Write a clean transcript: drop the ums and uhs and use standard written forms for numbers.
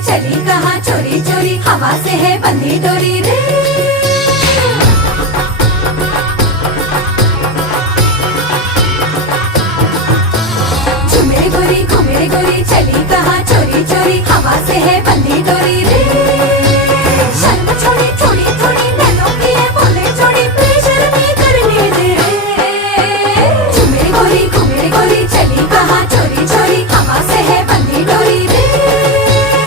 चली कहाँ चोरी चोरी, हवा से है बंधी डोरी रे।